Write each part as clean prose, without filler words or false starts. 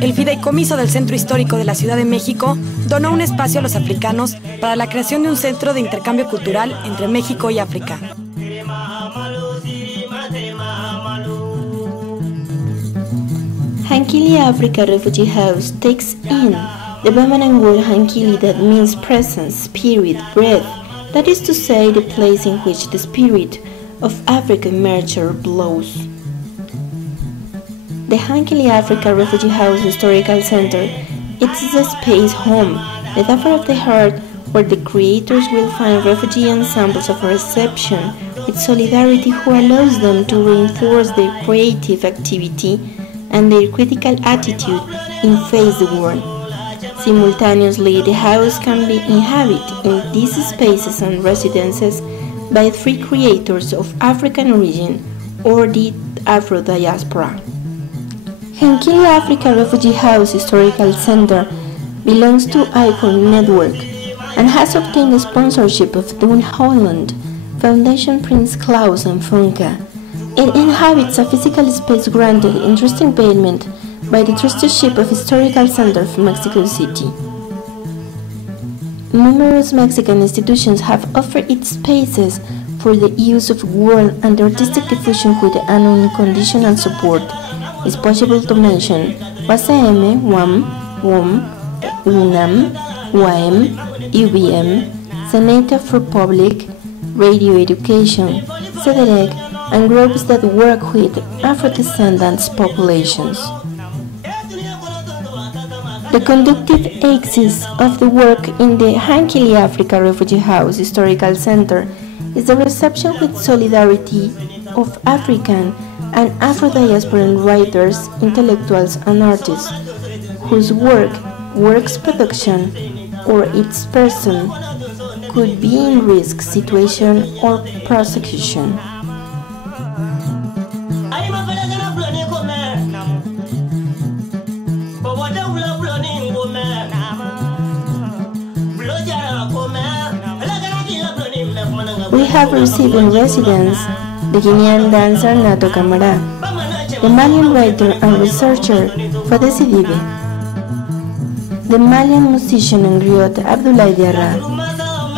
El Fideicomiso del Centro Histórico de la Ciudad de México donó un espacio a los africanos para la creación de un centro de intercambio cultural entre México y África. Hankili Africa Refugee House takes in the Bamanan word Hankili, that means presence, spirit, breath, that is to say, the place in which the spirit of Africa emerges or blows. The Hankili Africa Refugee House Historical Center is the space home, metaphor of the heart, where the creators will find refugee ensembles of reception with solidarity who allows them to reinforce their creative activity and their critical attitude in face the world. Simultaneously, the house can be inhabited in these spaces and residences by free creators of African origin or the Afro-diaspora. Hankili Africa Refugee House Historical Center belongs to Icon Network and has obtained the sponsorship of Doen Holland, Foundation Prince Claus and Funka. It inhabits a physical space granted interesting payment by the trusteeship of Historical Center of Mexico City. Numerous Mexican institutions have offered its spaces for the use of world and artistic diffusion with an unconditional support. It's possible to mention UACM, UAM, WOM, UNAM, UAM, UBM, Senate of Republic, Radio Education, CEDEREC, and groups that work with Afro-descendants populations. The conductive axis of the work in the Hankili Africa Refugee House Historical Center is the reception with solidarity of African and Afro-diasporan writers, intellectuals, and artists whose works production, or its person could be in risk situation or prosecution. We have received in residence the Guinean dancer Nato Camara, the Malian writer and researcher Fade Sidibe, the Malian musician and griot Abdoulaye Diarra,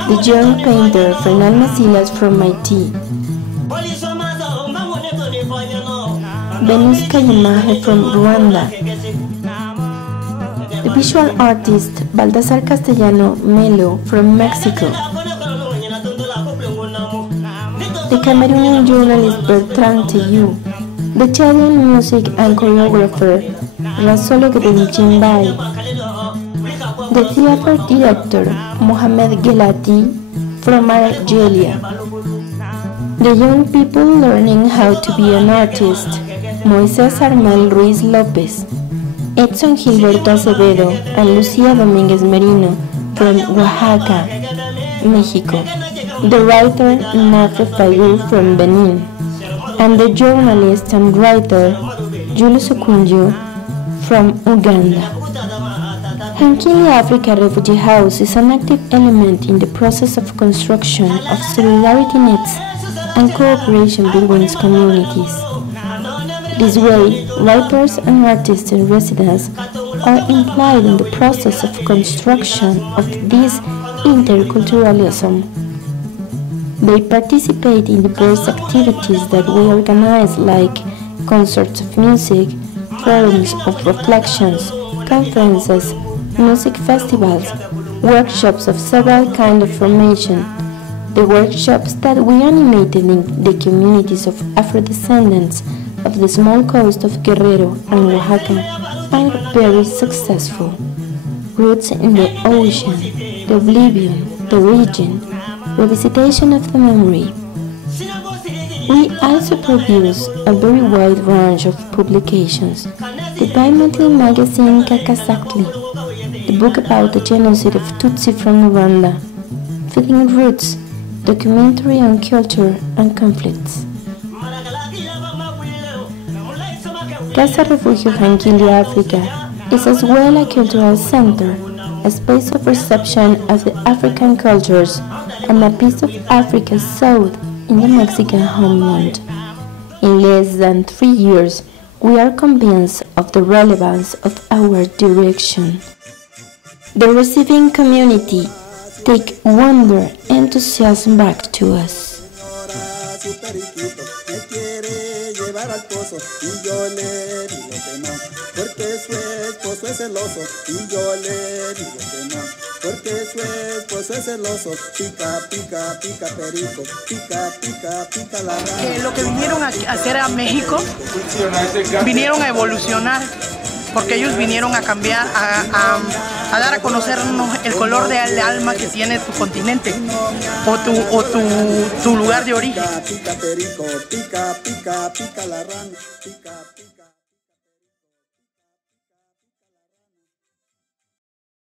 the young painter Fernand Masilas from Haiti, Venus Kayemahe from Rwanda, the visual artist Baltasar Castellano Melo from Mexico, the Cameroonian journalist Bertrand Teyou, the Chadian music and choreographer Rasolo Gdenjimbai, the theater director Mohamed Gelati from Algeria, the young people learning how to be an artist Moises Armel Ruiz Lopez, Edson Gilberto Acevedo and Lucia Domínguez Merino from Oaxaca, Mexico, the writer Nafe Fayoum from Benin, and the journalist and writer Julius Okunjo from Uganda. Hankili Africa Refugee House is an active element in the process of construction of solidarity nets and cooperation between its communities. This way, writers and artists in residence are implied in the process of construction of this interculturalism. They participate in diverse activities that we organize, like concerts of music, forums of reflections, conferences, music festivals, workshops of several kinds of formation. The workshops that we animated in the communities of Afro-descendants of the small coast of Guerrero and Oaxaca are very successful. Roots in the ocean, the oblivion, the region, revisitation of the memory. We also produce a very wide range of publications: the bi-monthly magazine CASA, the book about the genocide of Tutsi from Rwanda, Feeling Roots, documentary on culture and conflicts. Casa Refugio HANKILI Africa is as well a cultural center, a space of reception of the African cultures, and a piece of Africa's south in the Mexican homeland. In less than 3 years, we are convinced of the relevance of our direction. The receiving community take wonder and enthusiasm back to us. Lo que vinieron a hacer a México, vinieron a evolucionar, porque ellos vinieron a cambiar, a dar a conocernos el color de alma que tiene tu continente o tu lugar de origen.